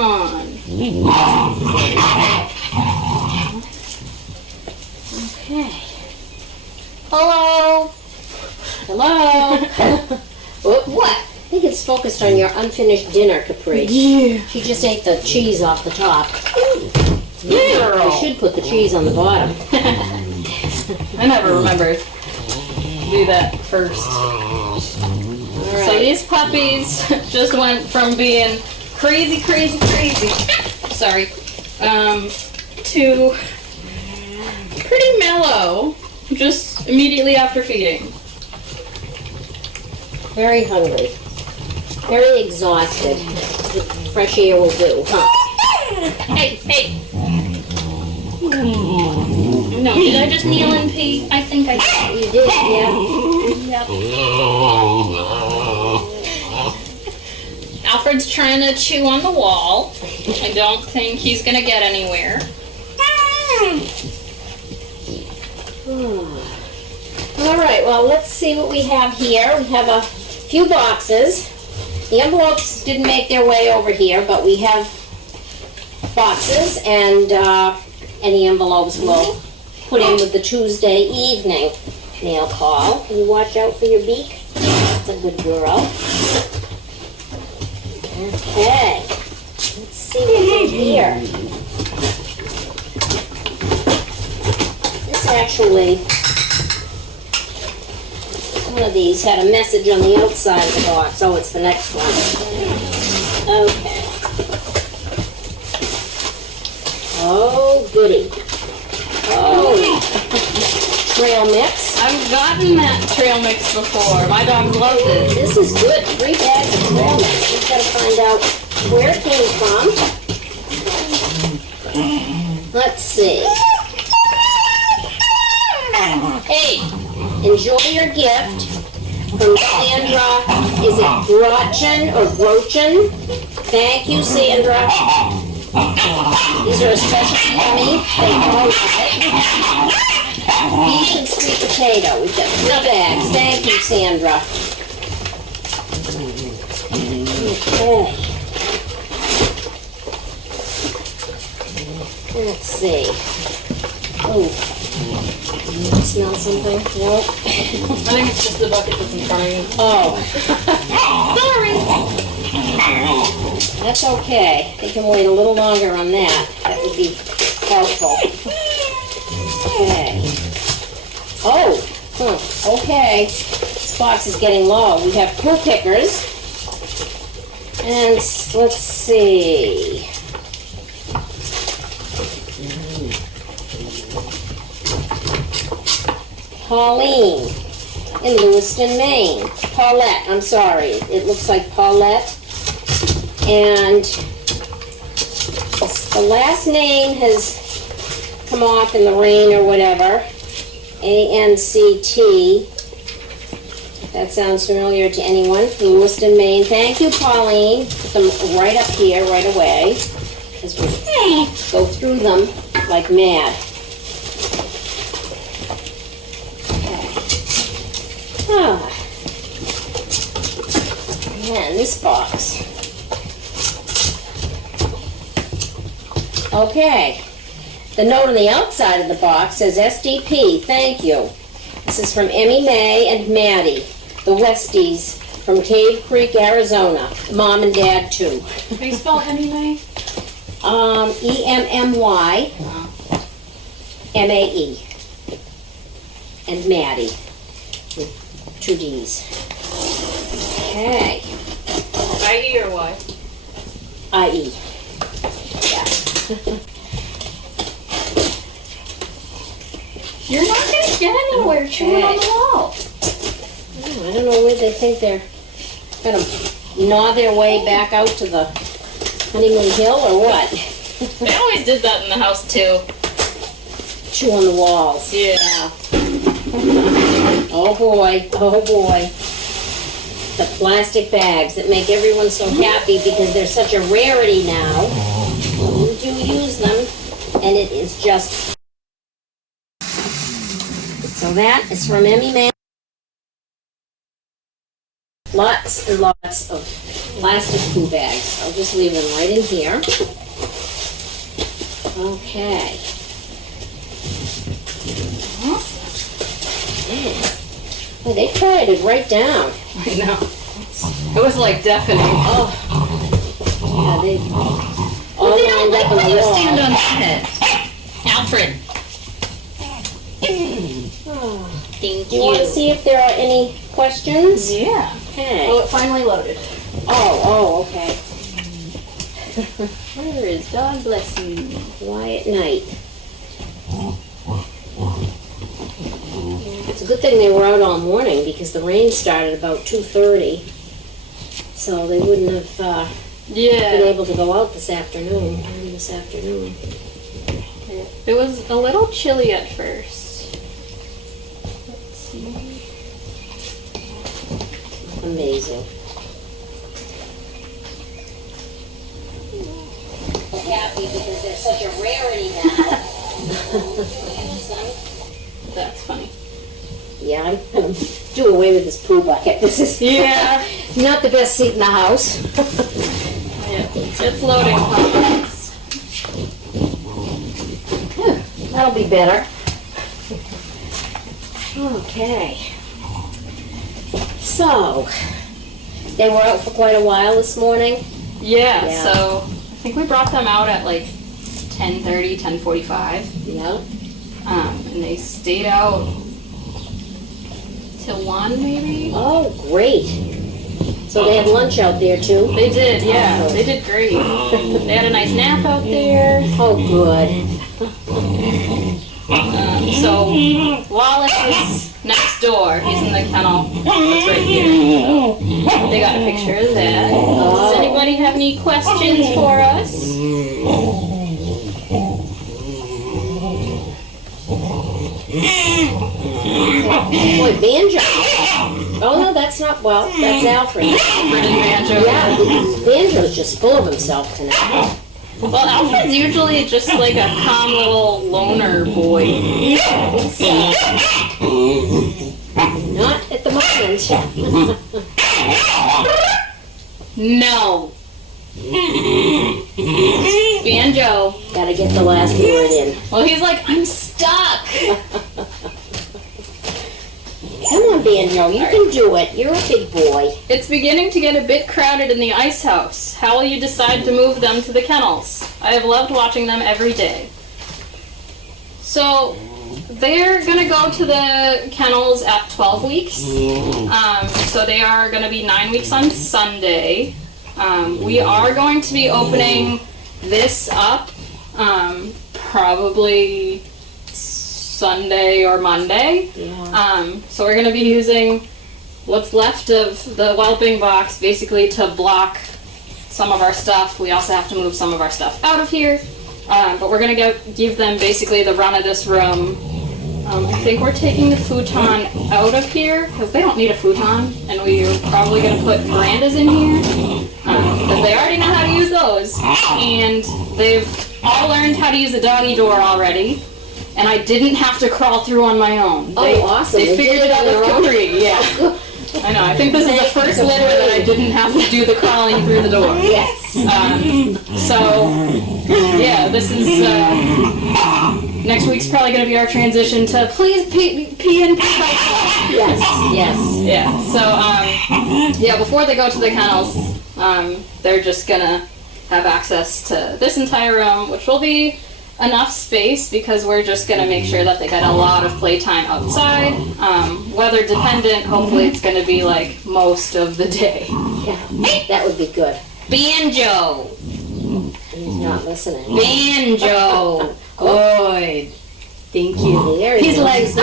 on. Okay. Hello? Hello? What? I think it's focused on your unfinished dinner, Capri. Yeah. She just ate the cheese off the top. Girl. You should put the cheese on the bottom. I never remember to do that first. Right. So these puppies just went from being crazy, sorry, to pretty mellow just immediately after feeding. Very hungry. Very exhausted. Fresh air will do, huh? Hey. No, did I just kneel and pee? I think I did. You did, yeah. Yep. Alfred's trying to chew on the wall. I don't think he's gonna get anywhere. All right, well, let's see what we have here. We have a few boxes. The envelopes didn't make their way over here, but we have boxes, and any envelopes we'll put in with the Tuesday evening mail call. Can you watch out for your beak? That's a good girl. Okay, let's see what's in here. This actually, one of these had a message on the outside of the box. Oh, it's the next one. Okay. Oh, goody. Oh, trail mix. I've gotten that trail mix before. My dog loves it. This is good. 3 bags of trail mix. We've got to find out where it came from. Let's see. Hey, enjoy your gift from Sandra. Is it Grotchen or Grotchen? Thank you, Sandra. These are especially yummy. They all love it. Beef and sweet potato. We've got 3 bags. Thank you, Sandra. Okay. Let's see. Oh. Smell something? Nope. I think it's just the bucket that's in front of you. Oh. Sorry. That's okay. They can wait a little longer on that. That would be helpful. Okay. Oh. Okay. This box is getting low. We have poo pickers. And let's see. Pauline in Lewiston, Maine. Paulette, I'm sorry. It looks like Paulette. And the last name has come off in the rain or whatever. A-N-C-T. That sounds familiar to anyone. Lewiston, Maine. Thank you, Pauline. Put them right up here right away, because we go through them like mad. Ah. And this box. Okay. The note on the outside of the box says SDP. Thank you. This is from Emmy May and Maddie, the Westies from Cave Creek, Arizona. Mom and Dad too. How do you spell Emmy May? E-M-M-Y M-A-E. And Maddie. 2 D's. Okay. I-E or Y? I-E. Yeah. You're not going to get anywhere chewing on the wall. I don't know where they think they're going to gnaw their way back out to the honeymoon hill or what. They always did that in the house too. Chew on the walls. Yeah. Oh boy, oh boy. The plastic bags that make everyone so happy because they're such a rarity now. You do use them, and it is just... So that is from Emmy Man. Lots and lots of plastic poo bags. I'll just leave them right in here. Okay. Oh, they quieted right down. I know. It was like deafening. Oh. Yeah, they all lined up on the wall. Stand on his head. Alfred. Oh. Thank Do you want to see if there are any questions? Yeah. Okay. Well, it finally loaded. Oh, okay. Where is God bless you? Quiet night. It's a good thing they were out all morning because the rain started about 2:30. So they wouldn't have been Yeah. able to go out this afternoon. It was a little chilly at first. Let's see. Amazing. I'm happy because they're such a rarity now. That's funny. Yeah, I'm gonna do away with this poo bucket. This is Yeah. not the best seat in the house. Yeah. It's loading. Poppins. That'll be better. Okay. So, they were out for quite a while this morning. Yeah, Yeah. so I think we brought them out at like 10:30, 10:45. Yeah. And they stayed out till 1 maybe? Oh, great. So they had lunch out there too? They did, yeah. They did great. They had a nice nap out there. Oh, good. So Wallace is next door. He's in the kennel. That's right here. So they got a picture of that. Does anybody have any questions for us? Boy, Banjo. Oh, no, that's not, well, that's Alfred. Alfred and Banjo. Yeah, Banjo's just full of himself tonight. Well, Alfred's usually just like a calm little loner boy. Not at the moment. No. Banjo. Gotta get the last word in. Well, he's like, I'm stuck. Come on, Banjo, you can do it. You're a big boy. It's beginning to get a bit crowded in the ice house. How will you decide to move them to the kennels? I have loved watching them every day. So, they're going to go to the kennels at 12 weeks. So they are going to be 9 weeks on Sunday. We are going to be opening this up probably Sunday or Monday. Yeah. So we're going to be using what's left of the whelping box basically to block some of our stuff. We also have to move some of our stuff out of here. But we're going to give them basically the run of this room. I think we're taking the futon out of here because they don't need a futon, and we're probably going to put verandas in here because they already know how to use those, and they've all learned how to use the doggy door already, and I didn't have to crawl through on my own. Oh, awesome. They They figured did it it out on with their own? Capri, yeah. I know, I think this is the first litter that I didn't have to do the crawling through the door. Yes. So, yeah, this is, next week's probably going to be our transition to please pee in pee. Yes, yes. Yeah, so, yeah, before they go to the kennels, they're just going to have access to this entire room, which will be enough space because we're just going to make sure that they get a lot of playtime outside. Weather dependent, hopefully it's going to be like most of the day. Yeah, that would be good. Banjo! He's not listening. Banjo! Good. Thank you. There he His goes. legs,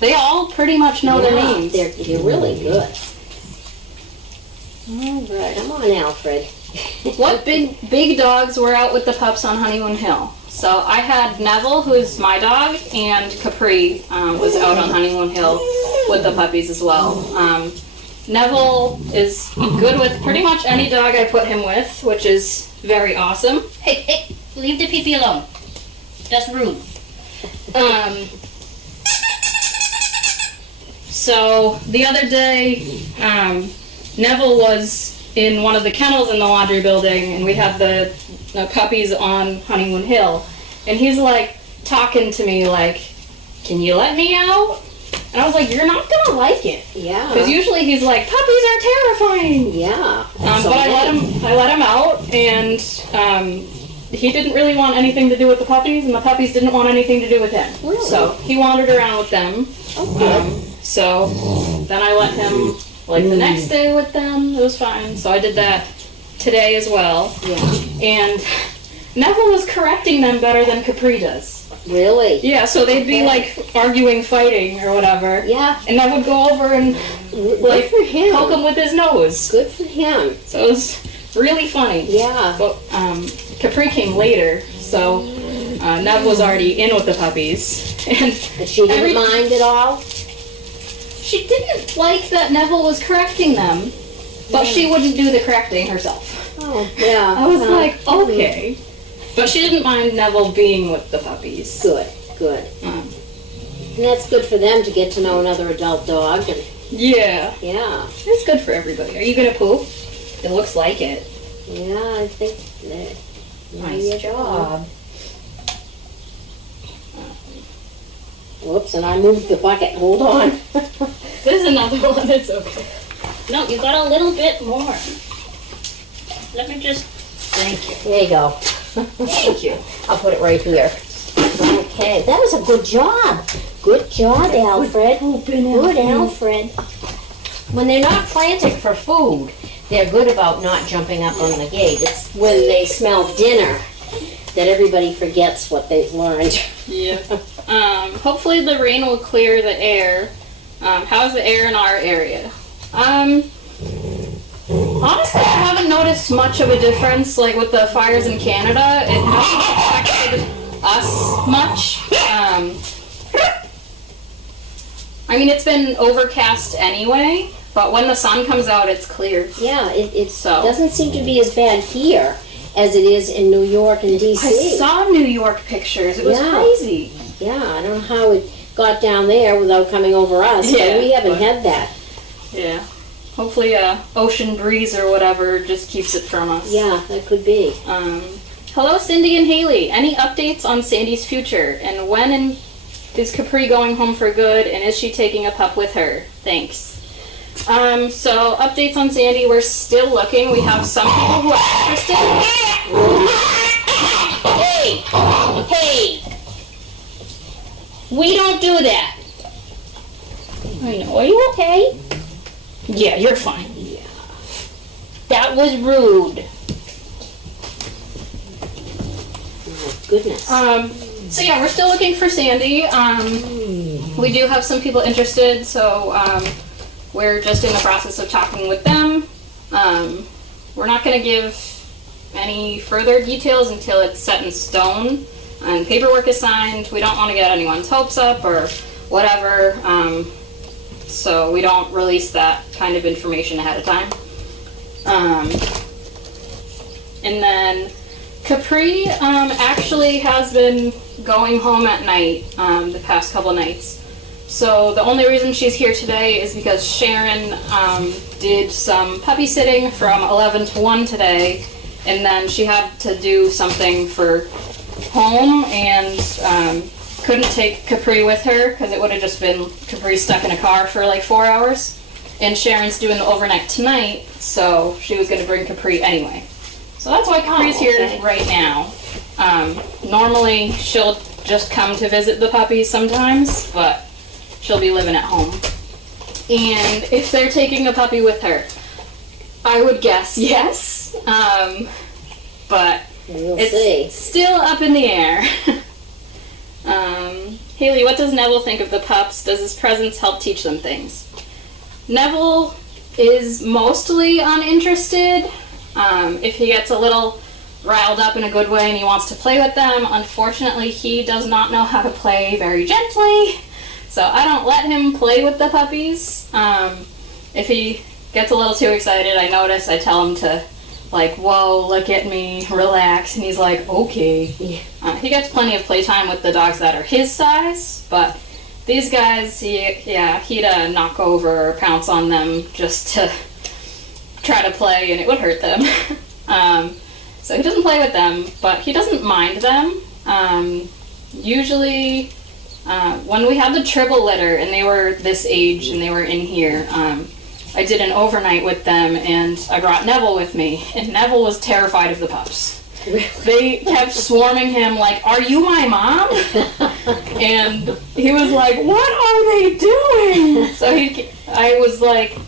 they all pretty much know their Yeah, names. They're really good. Alright. Come on, Alfred. What big dogs were out with the pups on Honeymoon Hill? So I had Neville, who's my dog, and Capri was out on Honeymoon Hill with the puppies as well. Neville is good with pretty much any dog I put him with, which is very awesome. Hey, leave the pee-pee alone. That's rude. So the other day, Neville was in one of the kennels in the laundry building, and we had the puppies on Honeymoon Hill, and he's like talking to me like, "Can you let me out?" And I was like, "You're not gonna like it." Yeah. Because usually he's like, "Puppies are terrifying." Yeah. But I let him out, and he didn't really want anything to do with the puppies, and the puppies didn't want anything to do with him. Really? So he wandered around with them. Okay. So then I let him like the next day with them. It was fine. So I did that today as well. Yeah. And Neville was correcting them better than Capri does. Really? Yeah, so they'd be like arguing, fighting, or whatever. Yeah. And I would go over and like Good for him. poke him with his nose. Good for him. So it was really funny. Yeah. But Capri came later, so Nev was already in with the puppies. And But she didn't mind at all? she didn't like that Neville was correcting them, but she wouldn't do the correcting herself. Oh, yeah. I was like, okay. But she didn't mind Neville being with the puppies. Good, good. Um, And that's good for them to get to know another adult dog. And yeah, yeah, it's good for everybody. Are you gonna poop? It looks like it. yeah, I think that. Nice job. Whoops, and I moved the bucket. Hold on. There's another one. It's okay. No, you got a little bit more. Let me just, thank you. There you go. Thank you. I'll put it right here. Okay, that was a good job. Good job, Alfred. Good, Alfred. When they're not frantic for food, they're good about not jumping up on the gate. It's when they smell dinner that everybody forgets what they've learned. Yeah. Hopefully the rain will clear the air. How's the air in our area? Honestly, I haven't noticed much of a difference, like with the fires in Canada. It hasn't affected us much. I mean, it's been overcast anyway, but when the sun comes out, it's clear. Yeah, it So. doesn't seem to be as bad here as it is in New York and I D.C. saw New York pictures. It was Yeah. crazy. Yeah, I don't know how it got down there without coming over us, Yeah, but we haven't but- had that. Yeah. Hopefully a ocean breeze or whatever just keeps it from us. Yeah, that could be. Hello, Cindy and Haley. Any updates on Sandy's future? And when is Capri going home for good? And is she taking a pup with her? Thanks. So updates on Sandy. We're still looking. We have some people who are interested. Hey! Hey! We don't do that. I know. Are you okay? Yeah, you're fine. That was rude. Oh, goodness. So yeah, we're still looking for Sandy. We do have some people interested, so we're just in the process of talking with them. We're not going to give any further details until it's set in stone and paperwork is signed. We don't want to get anyone's hopes up or whatever, so we don't release that kind of information ahead of time. And then Capri actually has been going home at night the past couple nights. So the only reason she's here today is because Sharon did some puppy sitting from 11 to 1 today, and then she had to do something for home and couldn't take Capri with her because it would have just been Capri stuck in a car for like 4 hours. And Sharon's doing the overnight tonight, so she was going to bring Capri anyway. So that's why Capri's here right now. Normally she'll just come to visit the puppies sometimes, but she'll be living at home. And if they're taking a puppy with her, I would guess yes. But We'll it's see. still up in the air. Haley, what does Neville think of the pups? Does his presence help teach them things? Neville is mostly uninterested. If he gets a little riled up in a good way and he wants to play with them, unfortunately he does not know how to play very gently, so I don't let him play with the puppies. If he gets a little too excited, I notice, I tell him to like, whoa, look at me, relax, and he's like, okay. He gets plenty of playtime with the dogs that are his size, but these guys, he'd knock over or pounce on them just to try to play and it would hurt them. So he doesn't play with them, but he doesn't mind them. Usually, when we had the triple litter and they were this age and they were in here, I did an overnight with them and I brought Neville with me, and Neville was terrified of the pups. They kept swarming him like, "Are you my mom?" And he was like, "What are they doing?" So I was like,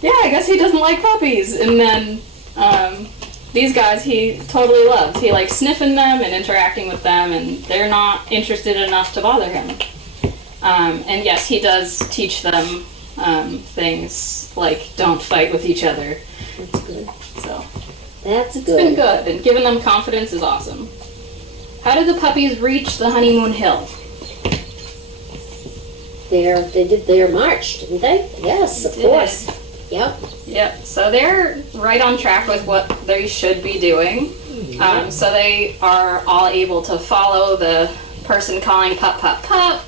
"Yeah, I guess he doesn't like puppies." And then these guys he totally loves. He likes sniffing them and interacting with them, and they're not interested enough to bother him. And yes, he does teach them things like don't fight with each other. That's good. So That's it's been good, and giving them confidence is awesome. How did the puppies reach the honeymoon hill? They did their march, didn't they? Yes, of course. Yep. Yep, so they're right on track with what they should be doing. So they are all able to follow the person calling pup, pup, pup.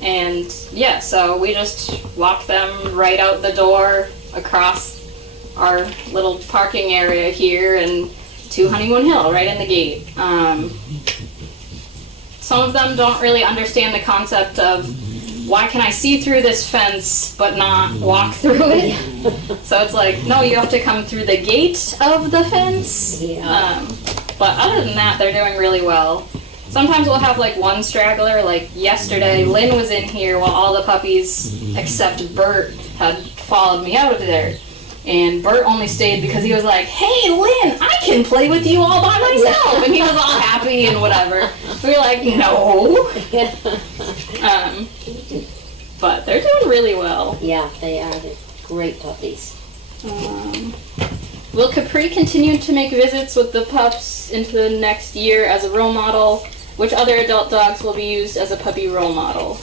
And yeah, so we just walk them right out the door across our little parking area here and to Honeymoon Hill, right in the gate. Some of them don't really understand the concept of why can I see through this fence but not walk through it? So it's like, no, you have to come through the gate of the fence. Yeah. But other than that, they're doing really well. Sometimes we'll have like one straggler, like yesterday, Lynn was in here while all the puppies except Bert had followed me out of there. And Bert only stayed because he was like, "Hey, Lynn, I can play with you all by myself." And he was all happy and whatever. We were like, no. But they're doing really well. Yeah, they are. They're great puppies. Will Capri continue to make visits with the pups into the next year as a role model? Which other adult dogs will be used as a puppy role model?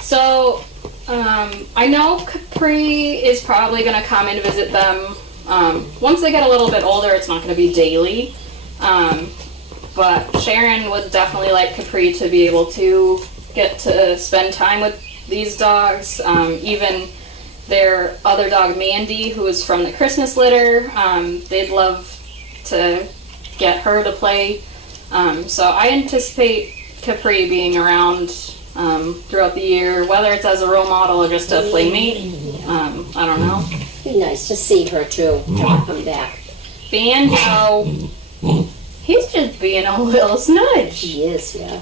So, I know Capri is probably going to come and visit them. Once they get a little bit older, it's not going to be daily. But Sharon would definitely like Capri to be able to get to spend time with these dogs. Even their other dog, Mandy, who is from the Christmas litter, they'd love to get her to play. So I anticipate Capri being around throughout the year, whether it's as a role model or just a playmate. I don't know. Be nice to see her too. Come back. Banjo, he's just being a little snudge. She is, yeah.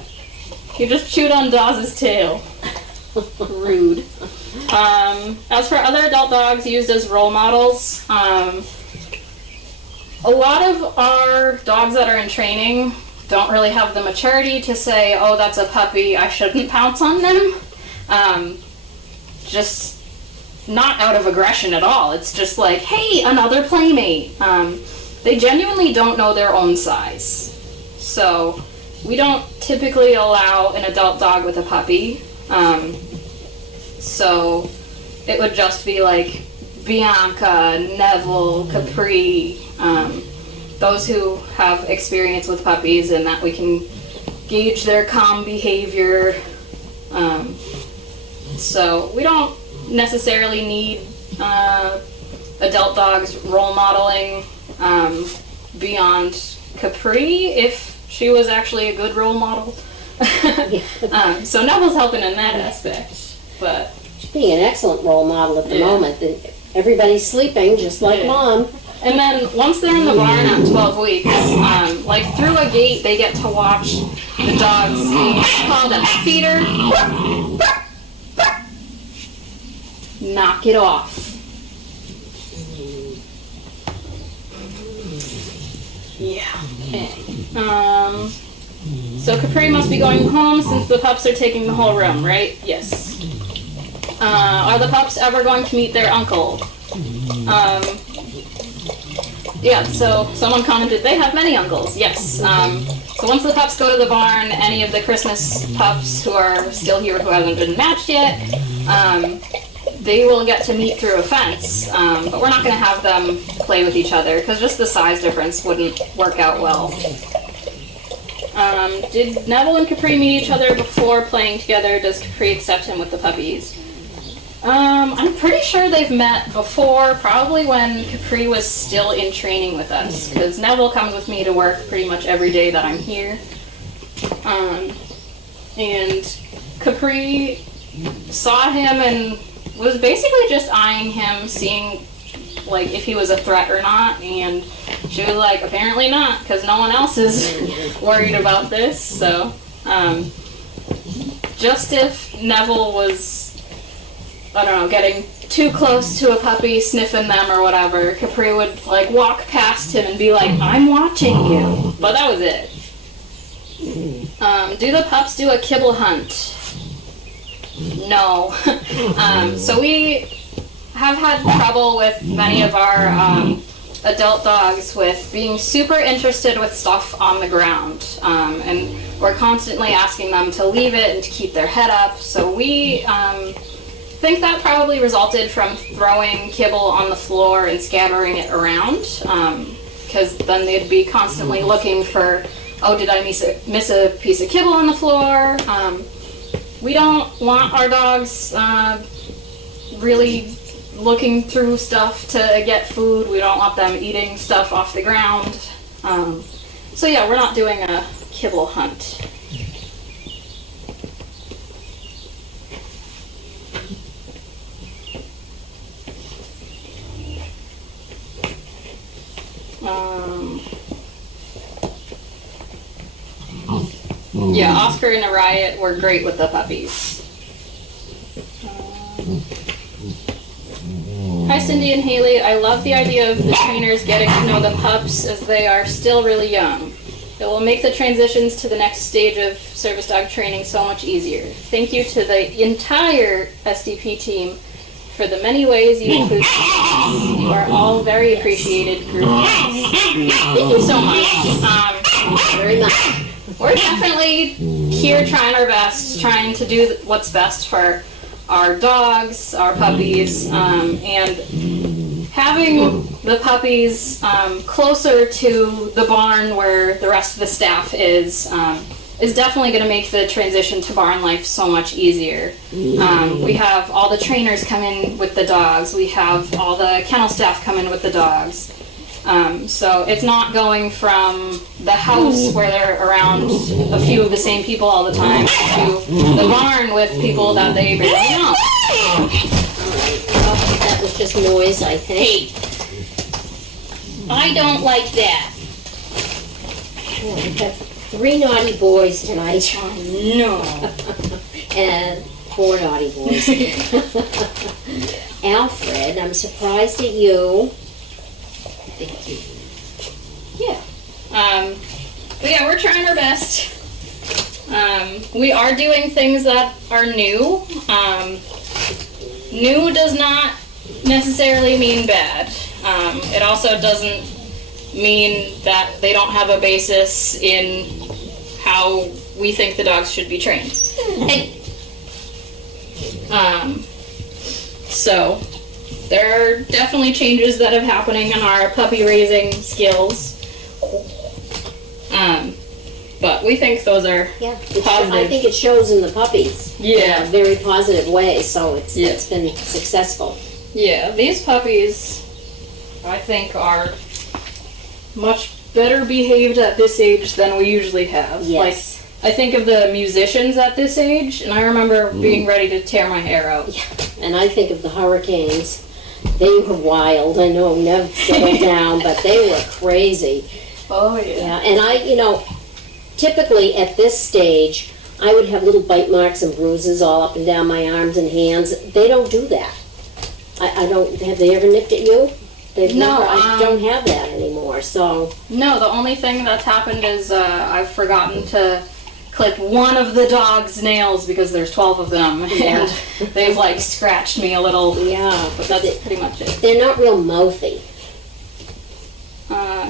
He just chewed on Dawes' tail. Rude. As for other adult dogs used as role models, a lot of our dogs that are in training don't really have the maturity to say, "Oh, that's a puppy, I shouldn't pounce on them." Just not out of aggression at all. It's just like, "Hey, another playmate." They genuinely don't know their own size. So we don't typically allow an adult dog with a puppy. So it would just be like Bianca, Neville, Capri, those who have experience with puppies and that we can gauge their calm behavior. So we don't necessarily need adult dogs role modeling beyond Capri if she was actually a good role model. So Neville's helping in that aspect. But She's being an excellent role model at the moment. Everybody's sleeping just like Mom. And then once they're in the barn at 12 weeks, like through a gate, they get to watch the dogs. We call them feeder. Knock it off. Yeah. Okay. So Capri must be going home since the pups are taking the whole room, right? Yes. Are the pups ever going to meet their uncle? Yeah, so someone commented they have many uncles. Yes. So once the pups go to the barn, any of the Christmas pups who are still here who haven't been matched yet, they will get to meet through a fence. But we're not going to have them play with each other because just the size difference wouldn't work out well. Did Neville and Capri meet each other before playing together? Does Capri accept him with the puppies? I'm pretty sure they've met before, probably when Capri was still in training with us, because Neville comes with me to work pretty much every day that I'm here. And Capri saw him and was basically just eyeing him, seeing like if he was a threat or not, and she was like, apparently not, because no one else is worried about this. So just if Neville was, I don't know, getting too close to a puppy, sniffing them or whatever, Capri would like walk past him and be like, I'm watching you. But that was it. Do the pups do a kibble hunt? No. So we have had trouble with many of our adult dogs with being super interested with stuff on the ground. And we're constantly asking them to leave it and to keep their head up. So we think that probably resulted from throwing kibble on the floor and scattering it around. Because then they'd be constantly looking for, oh, did I miss a piece of kibble on the floor? We don't want our dogs really looking through stuff to get food. We don't want them eating stuff off the ground. So yeah, we're not doing a kibble hunt. Yeah, Oscar and Riot were great with the puppies. Hi Cindy and Haley, I love the idea of the trainers getting to know the pups as they are still really young. It will make the transitions to the next stage of service dog training so much easier. Thank you to the entire SDP team for the many ways you include puppies. You are all very appreciated group. Thank you so much. Very much. We're definitely here trying our best, trying to do what's best for our dogs, our puppies, and having the puppies closer to the barn where the rest of the staff is definitely going to make the transition to barn life so much easier. We have all the trainers come in with the dogs. We have all the kennel staff come in with the dogs. So it's not going from the house where they're around a few of the same people all the time to the barn with people that they barely know. Oh, that was just noise, I think. Hey, I don't like that. Oh, we have 3 naughty boys tonight. No. And 4 naughty boys. Alfred, I'm surprised at you. Thank you. Yeah. But yeah, we're trying our best. We are doing things that are new. New does not necessarily mean bad. It also doesn't mean that they don't have a basis in how we think the dogs should be trained. So there are definitely changes that are happening in our puppy raising skills. But we think those are positive. I think it shows in the puppies. Yeah. In a very positive way, so it's Yeah. been successful. Yeah, these puppies, I think, are much better behaved at this age than we usually have. Yes. Like, I think of the musicians at this age, and I remember being ready to tear my hair out. Yeah. And I think of the hurricanes. They were wild. I know Nev settled down, but they were crazy. Oh, yeah. Yeah, and typically at this stage, I would have little bite marks and bruises all up and down my arms and hands. They don't do that. I don't, have they ever nipped at you? No, I don't have that anymore, so. No, the only thing that's happened is I've forgotten to clip one of the dog's nails because there's 12 of them, Yeah. and they've like scratched me a little. Yeah, But that's pretty much it. they're not real mouthy.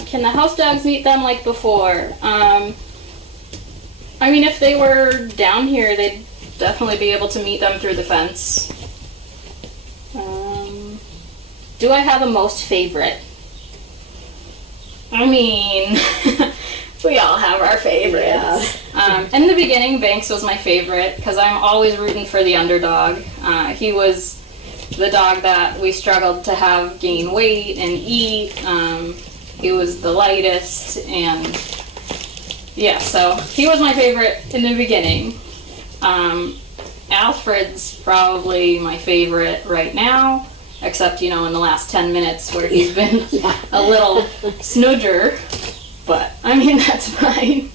Can the house dogs meet them like before? I mean, if they were down here, they'd definitely be able to meet them through the fence. Do I have a most favorite? I mean, we all have our favorites. In the beginning, Banks was my favorite because I'm always rooting for the underdog. He was the dog that we struggled to have gain weight and eat. He was the lightest, and yeah, so he was my favorite in the beginning. Alfred's probably my favorite right now, except, in the last 10 minutes where he's been a little snudger, but I mean, that's fine.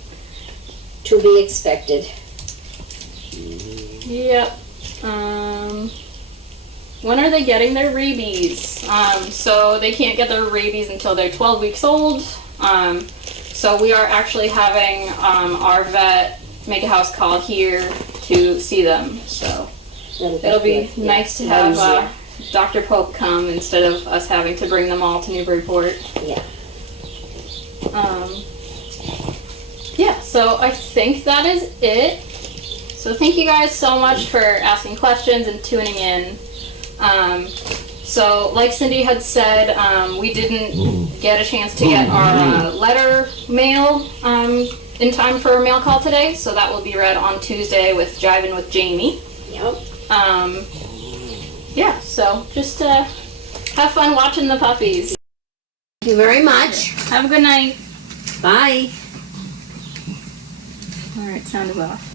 To be expected. Yep. When are they getting their rabies? So they can't get their rabies until they're 12 weeks old. So we are actually having our vet make a house call here to see them. So it'll be nice to have Dr. Pope come instead of us having to bring them all to Newburyport. Yeah. Yeah, so I think that is it. So thank you guys so much for asking questions and tuning in. So like Cindy had said, we didn't get a chance to get our letter mail in time for a mail call today, so that will be read on Tuesday with Jivin' with Jamie. Yep. Yeah, so just have fun watching the puppies. Thank you very much. Have a good night. Bye. All right, sound is off.